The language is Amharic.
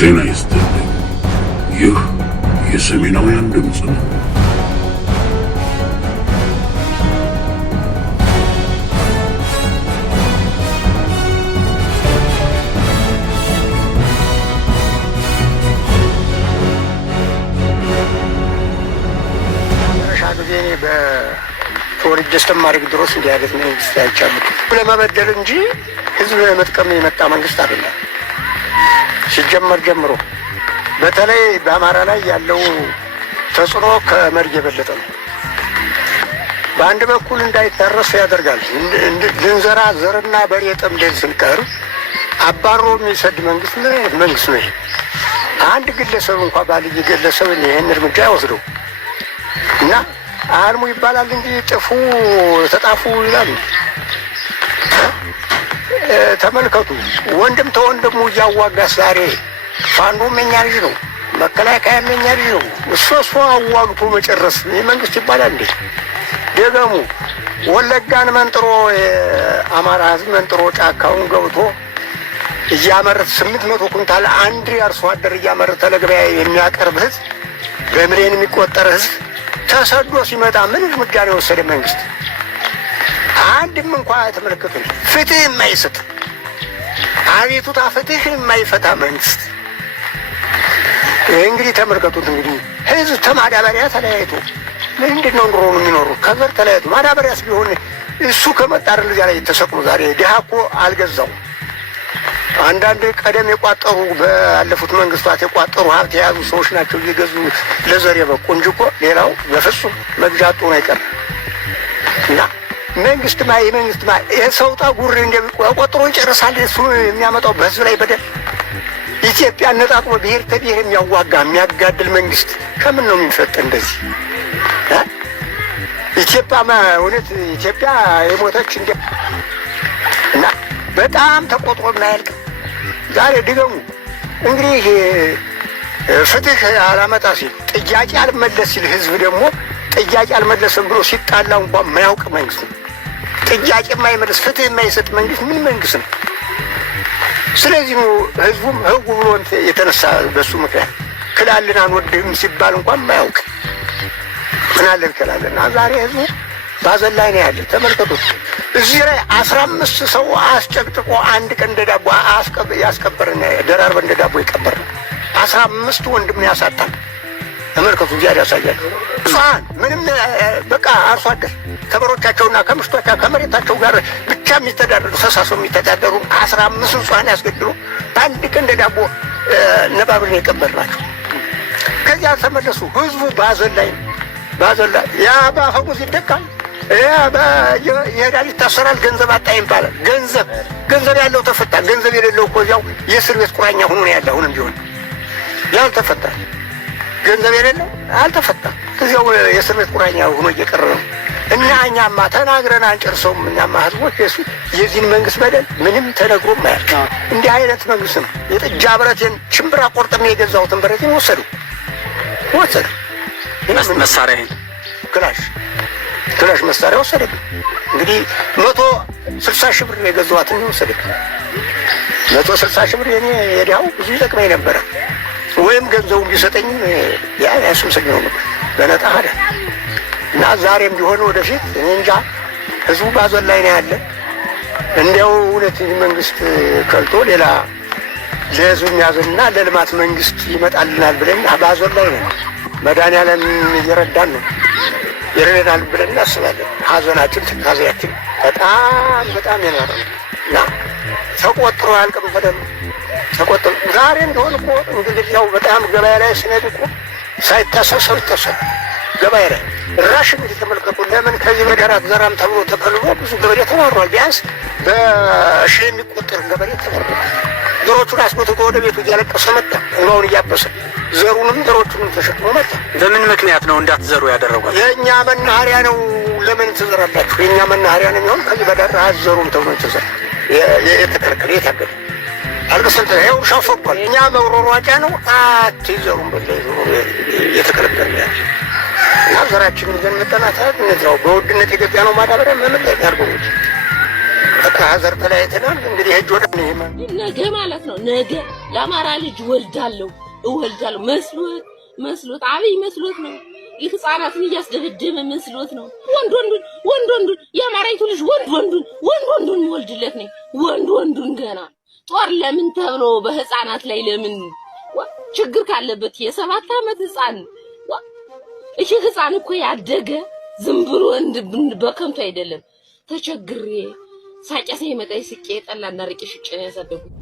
ጤና ይስጥልኝ። ይህ የሰሜናውያን ድምፅ ነው። ጊዜ በተወልጄ እስከማድረግ ድረስ እንዲህ አይነት መንግስት አይቻልም። ለመበደል እንጂ ህዝብ ለመጥቀም የመጣ መንግስት አይደለም። ሲጀመር ጀምሮ በተለይ በአማራ ላይ ያለው ተጽዕኖ ከመርግ የበለጠ ነው። በአንድ በኩል እንዳይታረስ ያደርጋል። ልንዘራ ዘርና በሬ ጠምደን ስንቀር አባሮ የሚሰድ መንግስት ምን አይነት መንግስት ነው? አንድ ግለሰብ እንኳ ባልይ ግለሰብ ይህን እርምጃ አይወስደው እና አልሙ ይባላል እንጂ ጥፉ ተጣፉ ይላሉ። ተመልከቱ፣ ወንድም ተወንድሙ እያዋጋ ዛሬ ፋኖም የኛ ልጅ ነው፣ መከላከያም የኛ ልጅ ነው። እሱ አዋግቶ መጨረስ ይህ መንግስት ይባላል እንዴ? ደገሙ ወለጋን መንጥሮ የአማራ ህዝብ መንጥሮ ጫካውን ገብቶ እያመረተ 800 ኩንታል አንድ አርሶ አደር እያመረተ ለገበያ የሚያቀርብ ህዝብ፣ በሚሊዮን የሚቆጠር ህዝብ ተሰዶ ሲመጣ ምን እርምጃ ነው የወሰደ መንግስት? አንድም እንኳ ተመልከቱ። ፍትህ የማይሰጥ አቤቱታ ፍትህ የማይፈታ መንግስት። እንግዲህ ተመልከቱት። እንግዲህ ህዝብ ተማዳበሪያ ተለያይቶ ምንድን ነው ኑሮ ነው የሚኖሩ? ከዘር ተለያይቶ ማዳበሪያስ ቢሆን እሱ ከመጣር ልጅ ላይ ተሰቅሎ ዛሬ ድሃ እኮ አልገዛው። አንዳንድ ቀደም የቋጠሩ ባለፉት መንግስታት የቋጠሩ ሀብት የያዙ ሰዎች ናቸው እየገዙ ለዘር የበቁ እንጂ እኮ ሌላው በፍጹም መግዣ አጥቶ ነው አይቀርም። እና መንግስትማ የሰው ጠጉር እንደቆጥሮ ይጨርሳል። እሱ የሚያመጣው በህዝብ ላይ በደል ኢትዮጵያ ነጣጥሎ ብሔር ተብሔር የሚያዋጋ የሚያጋድል መንግስት ከምን ነው የሚፈጠ? እንደዚህ ኢትዮጵያማ እውነት ኢትዮጵያ የሞተች እንደ እና በጣም ተቆጥሮ የማያልቅ ዛሬ ድገሙ። እንግዲህ ፍትህ አላመጣ ሲል ጥያቄ አልመለስ ሲል ህዝብ ደግሞ ጥያቄ አልመለስም ብሎ ሲጣላ እንኳን የማያውቅ መንግስት ነው። ጥያቄ የማይመለስ ፍትህ የማይሰጥ መንግስት ምን መንግስት ነው? ስለዚህ ነው ህዝቡም ህጉ ብሎ የተነሳ በሱ ምክንያት ክላልን አንወድም ሲባል እንኳን የማያውቅ ምናለን ክላልና ዛሬ ህዝቡ ባዘን ላይ ነው ያለ። ተመልከቱት። እዚህ ላይ 15 ሰው አስጨቅጭቆ አንድ ቀን እንደ ዳቦ ያስቀበርን ደራርበን እንደ ዳቦ የቀበርን 15 ወንድም ያሳጣል። ተመልከቱ። እዚያ ያሳያል። እሷን ምንም በቃ አርሶ አደር ከበሮቻቸውና ከምሽቶቻቸው ከመሬታቸው ጋር ብቻ የሚተዳደሩ ተሳሰው የሚተዳደሩ 15 እሷን ያስገድሉ በአንድ ቀን እንደ ዳቦ ነባብርን የቀበርናቸው። ከዚያ ተመለሱ። ህዝቡ ባዘን ላይ ያ ባፈሙዝ ይደቃል፣ ይሄዳል፣ ይታሰራል። ገንዘብ አጣ ይባላል። ገንዘብ ያለው ተፈታ። ገንዘብ የሌለው እኮ እዚያው የእስር ቤት ቁራኛ ሆኖ ነው ያለ። አሁንም ቢሆን ያልተፈታ ገንዘብ የሌለው አልተፈታም። እዚያው የእስር ቤት ቁራኛ ሆኖ እየቀረ ነው። እና እኛማ ተናግረን አንጨርሰውም። እኛማ ህዝቦች የዚህን መንግስት በደል ምንም ተነግሮ ማያልቅ እንዲህ አይነት መንግስት ነው። የጥጃ ብረቴን ሽምብራ ቆርጥሜ የገዛሁትን ብረቴን ወሰዱ። መሳሪያዬን ክላሽ መሳሪያ ወሰደብኝ። እንግዲህ 160 ሺህ ብር የገዛኋትን ወሰደብኝ። 160 ሺህ ብር የኔ የዲያው ብዙ ይጠቅመኝ ነበረ። ወይም ገንዘቡን ቢሰጠኝም ያስመሰግነው ነበር በነጣ ሄደ እና ዛሬም ቢሆን ወደፊት እኔ እንጃ ህዝቡ ባዘን ላይ ነው ያለ። እንዲያው እውነት መንግስት ከልቶ ሌላ ለህዝብ የሚያዝንና ለልማት መንግስት ይመጣልናል ብለን ባዘን ላይ ነው። መድኃኒዓለም እየረዳን ነው፣ ይረዳናል ብለን እናስባለን። ሀዘናችን ትካዜያችን በጣም የናረ ነው እና ተቆጥሮ አያልቅም። በደንብ ተቆጥሮ ዛሬ እንደሆን እኮ እንግዲህ ያው በጣም ገበያ ላይ ስንሄድ እኮ ሳይታሰብ ሰው ይታሰብ ገበያ ላይ ራሽ እንግዲህ ተመልከቱ። ለምን ከዚህ በደራ ዘራም ተብሎ ተከልሎ ብዙ ገበሬ ተባሯል። ቢያንስ በሺህ የሚቆጠር ገበሬ ተባሯል። ዘሮቹን አስመጥቶ ወደ ቤቱ እያለቀሰ መጣ። እንባውን እያበሰ ዘሩንም ዘሮቹንም ተሸክሞ መጣ። በምን ምክንያት ነው እንዳትዘሩ ያደረጓል? የእኛ መናኸሪያ ነው። ለምን ትዘራላችሁ? የእኛ መናኸሪያ ነው የሚሆን። ከዚህ በደራ አዘሩም ተብሎ ተዘራ የተከለከለ የታገደ አልቀሰንተ ይኸው ሻፎባል። እኛ መውሮሯጫ ነው። አትዘሩም በለ የተከለከለ ያ እና ዘራችን ይዘን መጠናት እነዚያው በውድነት የገዛ ነው ማዳበሪያ መመለጥ ያርገው ከሀዘር ተለያይተናል። እንግዲህ ሄጅ ወደ ነገ ማለት ነው ነገ የአማራ ልጅ እወልዳለሁ መስሎት አብይ መስሎት ነው ህፃናትን እያስደበደበ መስሎት ነው ወንዱን የአማራይቱ ልጅ ወንዱን ወልድለት ነው ወንዱን ገና ጦር ለምን ተብሎ በህፃናት ላይ ለምን ችግር ካለበት የ7 ዓመት ህፃን እሺ ህፃን እኮ ያደገ ዝም ብሎ በከንቱ አይደለም ተቸግሬ ሳጨሰ ይመጣ ይስቄ ጠላና ርቄ ሽጬ ነው ያሳደጉት።